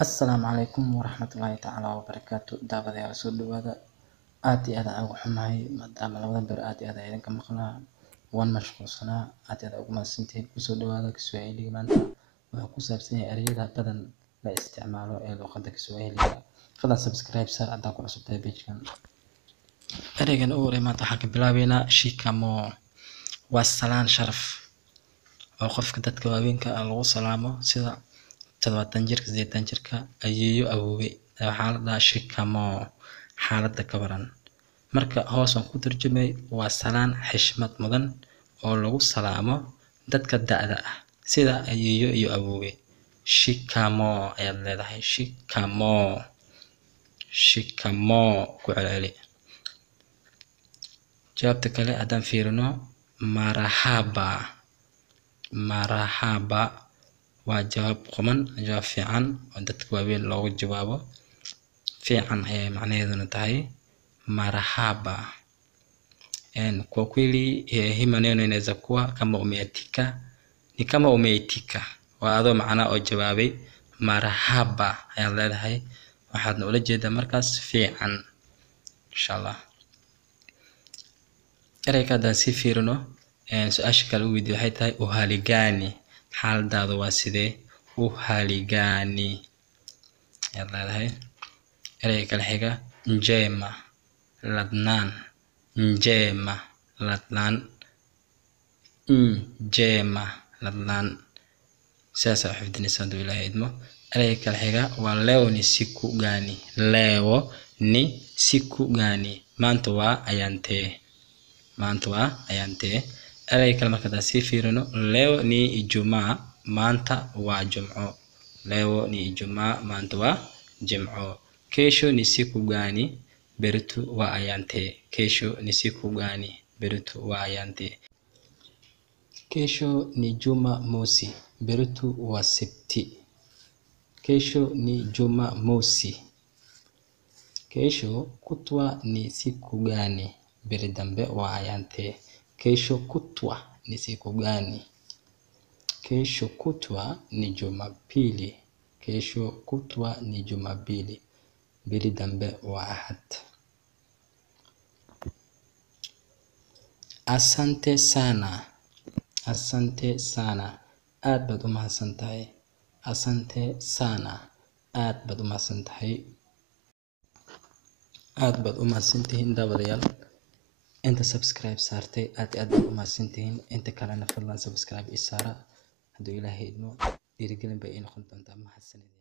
السلام عليكم ورحمة الله تعالى وبركاته دابا يا رسول هذا آتي هذا أو حماي ما دام لو دبر آتي هذا إذا كم قلنا وان مشغول سنة آتي هذا أو ما سنتين كسود هذا كسوهيلي ما أنت وحكوس بسنة أريد بدن لا استعماله إلى وقت كسوهيلي فلا سبسكرايب صار عندك عصب تابيج كان أريجن أوري ما تحكي بلاوينا شيكامو والسلام شرف أو خف كدت كوابين كالغو سلامه سيدا todobatan jirka sideetan jirka ayeeyo awoowe waxaa la dhahaa shikamo xaaladda ka waran marka hoos aan ku turjumay waa salaan xishmad mudan oo lagu salaamo dadka da'da ah sida ayeeyo iyo awoowe shikamo ayaad leedahay shikamo ku celceli jawaabta kale haddaan fiirino marahaba waa jawaab quman jawaab fiican oo dadka waaweyn loogu jawaabo fiican ayay macnaheeduna tahay marahaba kwa kweli hii maneno inaweza kuwa kama umeitika ni kama umeitika waa adoo macna oo jawaabay marahaba ayaad leedahay waxaadna ula jeedaa markaas fiican inshallah erayga haddaan sii fiirino su-aasha kale u weydiiyo waxay tahay uhaligani xaaladaadu waa sidee uhaligani ayaad leedahay erayga kale xiga njema ladnaan sidaas aa xifdinaysaa hadduu ilaahay idmo erayga kale xiga waa leo ni siku gani maanta waa ayaantee erayga kale marka haddaan sii fiirino leo ni ijumaa maanta waa jumco kesho ni siku gani beritu waa ayaantee kesho ni juma mosi beritu waa sabti kesho kutwa ni siku gani beri dambe waa ayaantee kesho kutwa ni siku gani kesho kutwa ni jumapili beri dambe waa ahad asante sana aad baad u mahadsantihiin daawadayaal inta subscribe saartay aad baad u mahadsantihiin inta kalena fadlan subscribe isaara hadduu ilaahay idmo dhiirigelin bay ii noqon doontaa mahadsanidin